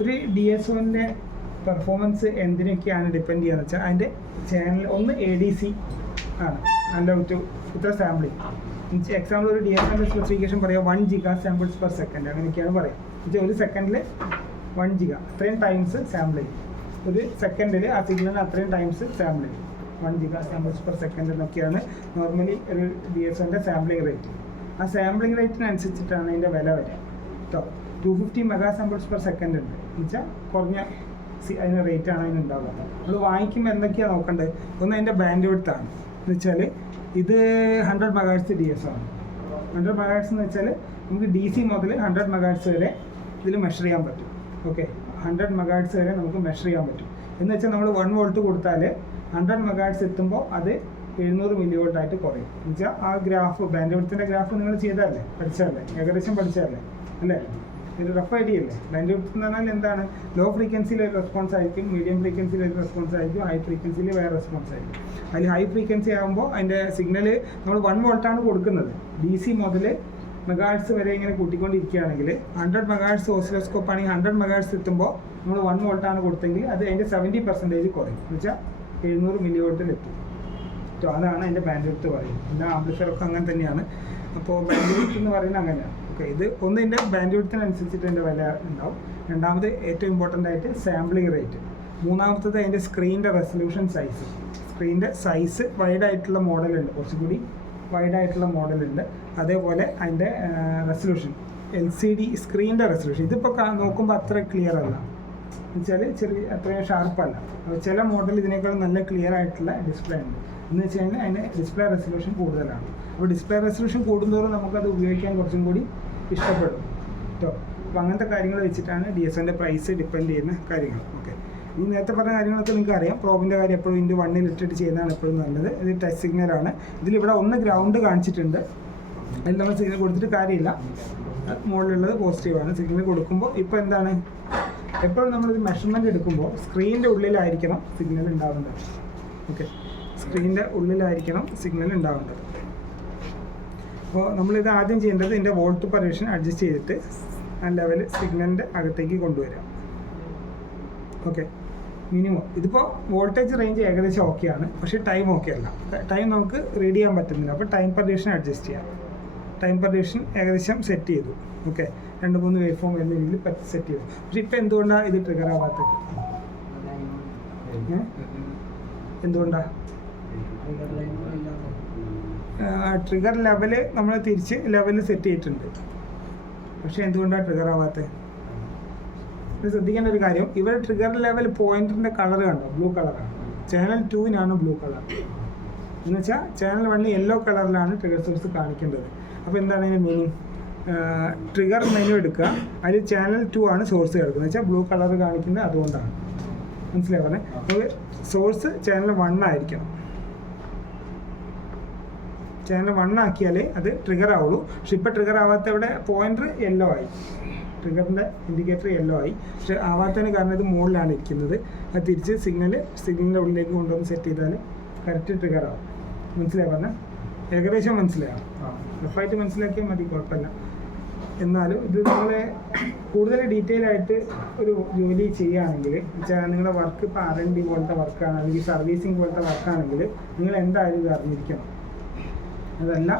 ഒരു DS1-ൻ്റെ performance എന്തിനൊക്കെയാണ് depend ചെയ്യുന്നത് വെച്ചാൽ അതിൻ്റെ ചാനൽ ഒന്ന് ADC ആണ്, അതിൻ്റെ ഇത്ര സാമ്പിളിങ്. എക്സാമ്പിൾ ഒരു DS1-ൻ്റെ സ്പെസിഫിക്കേഷൻ പറയാം 1 GB സാമ്പിൾസ് പെർ സെക്കൻഡ്, അങ്ങനെയൊക്കെയാണ് പറയാം. എന്നുവെച്ചാൽ ഒരു സെക്കൻഡിൽ 1 GB അത്രയും ടൈംസ് സാമ്പിൾ ചെയ്യും. ഒരു സെക്കൻഡിൽ ആ സിഗ്നലിന് അത്രയും ടൈംസ് സാമ്പിൾ ചെയ്യും. 1 GB സാമ്പിൾസ് പെർ സെക്കൻഡ് എന്നൊക്കെയാണ് നോർമലി ഒരു DS1-ൻ്റെ സാമ്പിളിംഗ് റേറ്റ്. ആ സാമ്പിളിംഗ് റേറ്റിനനുസരിച്ചിട്ടാണ് അതിൻ്റെ വില വരിക കേട്ടോ. 250 മെഗാ സാമ്പിൾസ് പെർ സെക്കൻഡ് ഉണ്ട് എന്നുവെച്ചാൽ കുറഞ്ഞ അതിന് റേറ്റാണ് അതിനുണ്ടാവുക. നമ്മൾ വാങ്ങിക്കുമ്പോൾ എന്തൊക്കെയാണ് നോക്കേണ്ടത്? ഒന്ന് അതിൻ്റെ ബാൻഡ് വിഡ്ത്താണ്. എന്ന് വെച്ചാൽ ഇത് 100 MHz DS ആണ്. 100 MHz എന്ന് വെച്ചാൽ നമുക്ക് DC മുതൽ 100 MHz വരെ ഇതിൽ മെഷർ ചെയ്യാൻ പറ്റും. ഓക്കെ, 100 MHz വരെ നമുക്ക് മെഷർ ചെയ്യാൻ പറ്റും. എന്ന് വെച്ചാൽ നമ്മൾ 1 volt കൊടുത്താൽ 100 MHz എത്തുമ്പോൾ അത് 700 mV ആയിട്ട് കുറയും. എന്ന് വെച്ചാൽ ആ ഗ്രാഫ് ബാൻഡ് വിഡ്ത്തിൻ്റെ ഗ്രാഫ് നിങ്ങൾ ചെയ്തതല്ലേ, പഠിച്ചതല്ലേ, ഏകദേശം പഠിച്ചതല്ലേ അല്ലേ? ഒരു റഫ് ഐഡിയ അല്ലേ? ബാൻഡ് വിഡ്ത്ത് എന്ന് പറഞ്ഞാൽ എന്താണ്? ലോ ഫ്രീക്വൻസിയിൽ ഒരു റെസ്പോൺസ് ആയിരിക്കും, മീഡിയം ഫ്രീക്വൻസിയിൽ ഒരു റെസ്പോൺസ് ആയിരിക്കും, ഹൈ ഫ്രീക്വൻസിയിൽ വേറെ റെസ്പോൺസ് ആയിരിക്കും. അതിൽ ഹൈ ഫ്രീക്വൻസി ആകുമ്പോൾ അതിൻ്റെ സിഗ്നൽ നമ്മൾ 1 volt ആണ് കൊടുക്കുന്നത്. DC മുതൽ MHz വരെ ഇങ്ങനെ കൂട്ടിക്കൊണ്ടിരിക്കുകയാണെങ്കിൽ 100 MHz ഓസിലോസ്കോപ്പ് ആണെങ്കിൽ 100 MHz എത്തുമ്പോൾ നമ്മൾ 1 volt ആണ് കൊടുത്തെങ്കിൽ അത് അതിൻ്റെ 70% കുറയും. എന്ന് വെച്ചാൽ 700 mV എത്തും. അതാണ് അതിൻ്റെ ബാൻഡ് വിഡ്ത്ത് പറയുന്നത്. എല്ലാ ആംപ്ലിഫയറൊക്കെ അങ്ങനെ തന്നെയാണ്. അപ്പോൾ ബാൻഡ് വിഡ്ത്ത് എന്ന് പറയുന്നത് അങ്ങനെയാണ്. ഓക്കെ, ഇത് ഒന്ന് ഇതിൻ്റെ ബാൻഡ് വിഡ്ത്തിനനുസരിച്ചിട്ട് അതിൻ്റെ വില ഉണ്ടാവും. രണ്ടാമത് ഏറ്റവും ഇമ്പോർട്ടൻ്റ് ആയിട്ട് സാമ്പിളിംഗ് റേറ്റ്. മൂന്നാമത്തത് അതിൻ്റെ സ്ക്രീനിൻ്റെ റെസൊല്യൂഷൻ സൈസ്. സ്ക്രീനിൻ്റെ സൈസ് വൈഡായിട്ടുള്ള മോഡലുണ്ട്, കുറച്ചുകൂടി വൈഡായിട്ടുള്ള മോഡലുണ്ട്. അതേപോലെ അതിൻ്റെ റെസൊല്യൂഷൻ LCD സ്ക്രീനിൻ്റെ റെസൊല്യൂഷൻ ഇതിപ്പോൾ നോക്കുമ്പോൾ അത്ര ക്ലിയർ അല്ല, എന്നുവെച്ചാൽ അത്രയും ഷാർപ്പല്ല. ചില മോഡൽ ഇതിനേക്കാൾ നല്ല ക്ലിയർ ആയിട്ടുള്ള ഡിസ്പ്ലേ ഉണ്ട്. എന്ന് വെച്ച് കഴിഞ്ഞാൽ അതിൻ്റെ ഡിസ്പ്ലേ റെസൊല്യൂഷൻ കൂടുതലാണ്. അപ്പോൾ ഡിസ്പ്ലേ റെസൊല്യൂഷൻ കൂടുന്തോറും നമുക്കത് ഉപയോഗിക്കാൻ കുറച്ചും കൂടി ഇഷ്ടപ്പെടും കേട്ടോ. അപ്പോൾ അങ്ങനത്തെ കാര്യങ്ങൾ വെച്ചിട്ടാണ് DS1-ൻ്റെ പ്രൈസ് ഡിപ്പെൻഡ് ചെയ്യുന്ന കാര്യങ്ങൾ. ഓക്കെ, ഈ നേരത്തെ പറഞ്ഞ കാര്യങ്ങളൊക്കെ നിങ്ങൾക്ക് അറിയാം. പ്രോബിൻ്റെ കാര്യം എപ്പോഴും ഇൻറ്റു 1 ഇട്ടിട്ട് ചെയ്യുന്നതാണ് എപ്പോഴും നല്ലത്. ഇത് ടച്ച് സിഗ്നലാണ്. ഇതിലിവിടെ ഒന്ന് ഗ്രൗണ്ട് കാണിച്ചിട്ടുണ്ട്. അതിൽ നമ്മൾ സിഗ്നൽ കൊടുത്തിട്ട് കാര്യമില്ല. മുകളിലുള്ളത് പോസിറ്റീവാണ്. സിഗ്നൽ കൊടുക്കുമ്പോൾ ഇപ്പോൾ എന്താണ്, എപ്പോഴും നമ്മളൊരു മെഷർമെൻറ്റ് എടുക്കുമ്പോൾ സ്ക്രീനിൻ്റെ ഉള്ളിലായിരിക്കണം സിഗ്നൽ ഉണ്ടാവേണ്ടത്. ഓക്കെ, സ്ക്രീനിൻ്റെ ഉള്ളിലായിരിക്കണം സിഗ്നൽ ഉണ്ടാവേണ്ടത്. അപ്പോൾ നമ്മളിത് ആദ്യം ചെയ്യേണ്ടത് ഇതിൻ്റെ വോൾട്ട് പൊസിഷൻ അഡ്ജസ്റ്റ് ചെയ്തിട്ട് ആ ലെവൽ സിഗ്നലിൻ്റെ അകത്തേക്ക് കൊണ്ടുവരാം. ഓക്കെ, മിനിമം ഇതിപ്പോൾ വോൾട്ടേജ് റേഞ്ച് ഏകദേശം ഓക്കെയാണ്, പക്ഷേ ടൈം ഓക്കെ അല്ല. ടൈം നമുക്ക് റീഡ് ചെയ്യാൻ പറ്റുന്നില്ല. അപ്പോൾ ടൈം പൊസിഷൻ അഡ്ജസ്റ്റ് ചെയ്യാം. ടൈം പൊസിഷൻ ഏകദേശം സെറ്റ് ചെയ്തു. ഓക്കെ, 2-3 വേവ് ഫോം വരുന്ന രീതിയിൽ സെറ്റ് ചെയ്തു. പക്ഷേ ഇപ്പോൾ എന്തുകൊണ്ടാണ് ഇത് ട്രിഗർ ആവാത്തത്? എന്തുകൊണ്ടാണ്? ട്രിഗർ ലെവല് നമ്മൾ തിരിച്ച് ലെവല് സെറ്റ് ചെയ്തിട്ടുണ്ട്, പക്ഷേ എന്തുകൊണ്ടാണ് ട്രിഗർ ആവാത്തത്? ഇത് ശ്രദ്ധിക്കേണ്ട ഒരു കാര്യം, ഇവിടെ ട്രിഗർ ലെവൽ പോയിന്റിൻ്റെ കളർ കണ്ടോ? ബ്ലൂ കളറാണ്. ചാനൽ 2-നാണ് ബ്ലൂ കളർ. എന്ന് വെച്ചാൽ ചാനൽ 1 യെല്ലോ കളറിലാണ് ട്രിഗർ സോഴ്സ് കാണിക്കേണ്ടത്. അപ്പോൾ എന്താണ് അതിൻ്റെ മീനിങ്? ട്രിഗർ മെനു എടുക്കുക, അതിൽ ചാനൽ 2 ആണ് സോഴ്സ് കിടക്കുന്നത്. വെച്ചാൽ ബ്ലൂ കളർ കാണിക്കുന്നത് അതുകൊണ്ടാണ്. മനസ്സിലായി പറഞ്ഞത്? അപ്പോൾ സോഴ്സ് ചാനൽ 1 ആയിരിക്കണം. ചാനൽ 1 ആക്കിയാലേ അത് ട്രിഗർ ആവുള്ളൂ. പക്ഷെ ഇപ്പോൾ ട്രിഗർ ആവാത്ത ഇവിടെ പോയിൻ്റർ യെല്ലോ ആയി, ട്രിഗറിൻ്റെ ഇൻഡിക്കേറ്റർ യെല്ലോ ആയി. പക്ഷെ ആവാത്തതിന് കാരണം ഇത് മുകളിലാണ് ഇരിക്കുന്നത്. അത് തിരിച്ച് സിഗ്നലിൻ്റെ ഉള്ളിലേക്ക് കൊണ്ടുവന്ന് സെറ്റ് ചെയ്താൽ കറക്റ്റ് ട്രിഗർ ആവും. മനസ്സിലായി പറഞ്ഞാൽ? ഏകദേശം മനസ്സിലാവും. റഫായിട്ട് മനസ്സിലാക്കിയാൽ മതി, കുഴപ്പമില്ല. എന്നാലും ഇത് നിങ്ങളെ കൂടുതൽ ഡീറ്റെയിൽ ആയിട്ട് ഒരു ജോലി ചെയ്യുകയാണെങ്കിൽ വെച്ചാൽ നിങ്ങളുടെ വർക്ക് ഇപ്പോൾ R&D പോലത്തെ വർക്കാണ്, അല്ലെങ്കിൽ സർവീസിങ് പോലത്തെ വർക്കാണെങ്കിൽ നിങ്ങൾ എന്തായാലും ഇത് അറിഞ്ഞിരിക്കണം. അതല്ല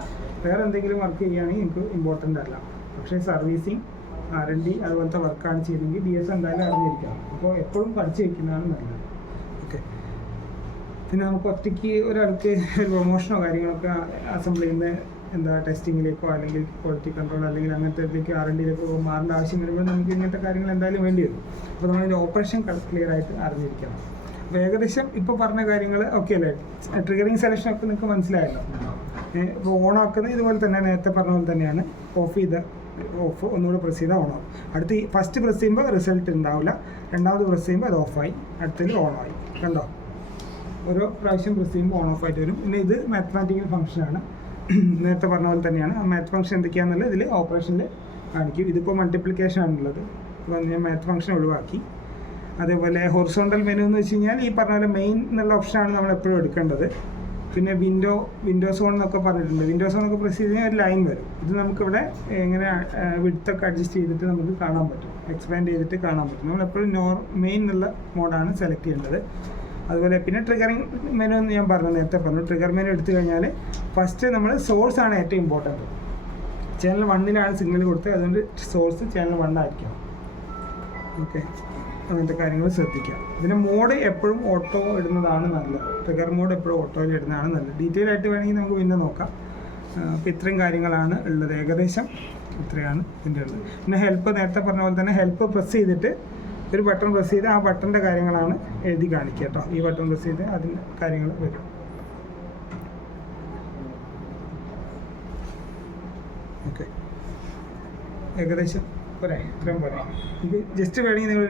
വേറെ എന്തെങ്കിലും വർക്ക് ചെയ്യുകയാണെങ്കിൽ നിങ്ങൾക്ക് ഇമ്പോർട്ടൻ്റ് അല്ല. പക്ഷേ സർവീസിങ്, R&D അതുപോലത്തെ വർക്കാണ് ചെയ്തെങ്കിൽ DS എന്തായാലും അറിഞ്ഞിരിക്കണം. അപ്പോൾ എപ്പോഴും പഠിച്ചു വയ്ക്കുന്നതാണ് നല്ലത്. ഓക്കെ, പിന്നെ നമുക്ക് ഒറ്റയ്ക്ക് ഒരാൾക്ക് പ്രൊമോഷനോ കാര്യങ്ങളൊക്കെ അസംബിൾ ചെയ്യുന്ന ടെസ്റ്റിങ്ങിലേക്കോ അല്ലെങ്കിൽ ക്വാളിറ്റി കൺട്രോൾ അല്ലെങ്കിൽ അങ്ങനത്തേക്ക് R&Dയിലേക്കോ മാറേണ്ട ആവശ്യം വരുമ്പോൾ നമുക്ക് ഇങ്ങനത്തെ കാര്യങ്ങൾ എന്തായാലും വേണ്ടി വരും. അപ്പോൾ നമ്മളതിൻ്റെ ഓപ്പറേഷൻ ക്ലിയർ ആയിട്ട് അറിഞ്ഞിരിക്കണം. അപ്പോൾ ഏകദേശം ഇപ്പോൾ പറഞ്ഞ കാര്യങ്ങൾ ഓക്കെ അല്ലേ? ട്രിഗറിങ് സെലക്ഷനൊക്കെ നിങ്ങൾക്ക് മനസ്സിലായല്ലോ. ഇപ്പോൾ ഓണാക്കുന്നത് ഇതുപോലെ തന്നെ നേരത്തെ പറഞ്ഞ പോലെ തന്നെയാണ്. ഓഫ് ഒന്നുകൂടെ പ്രസ് ചെയ്താൽ ഓണാവും. അടുത്ത് ഫസ്റ്റ് പ്രസ് ചെയ്യുമ്പോൾ റിസൾട്ട് ഉണ്ടാവില്ല, രണ്ടാമത് പ്രസ് ചെയ്യുമ്പോൾ അത് ഓഫായി, അടുത്തത് ഓണായി. കണ്ടോ? ഓരോ പ്രാവശ്യം പ്രസ് ചെയ്യുമ്പോൾ ഓൺ ഓഫ് ആയിട്ട് വരും. പിന്നെ ഇത് മാത്തമാറ്റിക്കൽ ഫംഗ്ഷനാണ്, നേരത്തെ പറഞ്ഞ പോലെ തന്നെയാണ്. ആ മാത്ത് ഫംഗ്ഷൻ എന്തൊക്കെയാണെന്നുള്ളത് ഇതിൽ ഓപ്പറേഷനിൽ കാണിക്കും. ഇതിപ്പോൾ മൾട്ടിപ്ലിക്കേഷൻ ആണുള്ളത്, അപ്പോൾ ഞാൻ മാത്ത് ഫംഗ്ഷൻ ഒഴിവാക്കി. അതേപോലെ ഹൊറിസോണ്ടൽ മെനു എന്ന് വെച്ച് കഴിഞ്ഞാൽ ഈ പറഞ്ഞ പോലെ മെയിൻ എന്നുള്ള ഓപ്ഷനാണ് നമ്മൾ എപ്പോഴും എടുക്കേണ്ടത്. പിന്നെ വിൻഡോസ് ഓൺ എന്നൊക്കെ പറഞ്ഞിട്ടുണ്ട്. വിൻഡോസ് ഓണൊക്കെ പ്രസ് ചെയ്ത് കഴിഞ്ഞാൽ ഒരു ലൈൻ വരും. ഇത് നമുക്കിവിടെ എങ്ങനെ വിഡ്ത്തൊക്കെ അഡ്ജസ്റ്റ് ചെയ്തിട്ട് നമുക്ക് കാണാൻ പറ്റും. എക്സ്പാൻഡ് ചെയ്തിട്ട് കാണാൻ പറ്റും. നമ്മൾ എപ്പോഴും മെയിൻ എന്നുള്ള മോഡാണ് സെലക്ട് ചെയ്യേണ്ടത്. അതുപോലെ പിന്നെ ട്രിഗറിങ് മെനു എന്ന് ഞാൻ നേരത്തെ പറഞ്ഞു. ട്രിഗർ മെനു എടുത്തു കഴിഞ്ഞാൽ ഫസ്റ്റ് നമ്മൾ സോഴ്സാണ് ഏറ്റവും ഇമ്പോർട്ടൻറ്റ്. ചാനൽ 1-ലാണ് സിഗ്നൽ കൊടുത്തത്, അതുകൊണ്ട് സോഴ്സ് ചാനൽ 1 ആയിരിക്കണം. ഓക്കെ, അങ്ങനത്തെ കാര്യങ്ങൾ ശ്രദ്ധിക്കുക. ഇതിൻ്റെ മോഡ് എപ്പോഴും ഓട്ടോ ഇടുന്നതാണ് നല്ലത്. ട്രിഗർ മോഡ് എപ്പോഴും ഓട്ടോയിൽ ഇടുന്നതാണ് നല്ലത്. ഡീറ്റെയിൽ ആയിട്ട് വേണമെങ്കിൽ നമുക്ക് പിന്നെ നോക്കാം. അപ്പോൾ ഇത്രയും കാര്യങ്ങളാണ് ഉള്ളത്, ഏകദേശം ഇത്രയാണ് ഇതിൻ്റെ ഉള്ളത്. പിന്നെ ഹെൽപ്പ് നേരത്തെ പറഞ്ഞ പോലെ തന്നെ ഹെൽപ്പ് പ്രസ് ചെയ്തിട്ട് ഒരു ബട്ടൺ പ്രസ് ചെയ്ത് ആ ബട്ടൻ്റെ കാര്യങ്ങളാണ് എഴുതി കാണിക്കുക കേട്ടോ. ഈ ബട്ടൺ പ്രസ് ചെയ്ത് അതിൻ്റെ കാര്യങ്ങൾ വരും. ഓക്കെ, ഏകദേശം പോരെ, ഇത്രയും പോരെ. ഇത് ജസ്റ്റ് വേണമെങ്കിൽ നിങ്ങൾ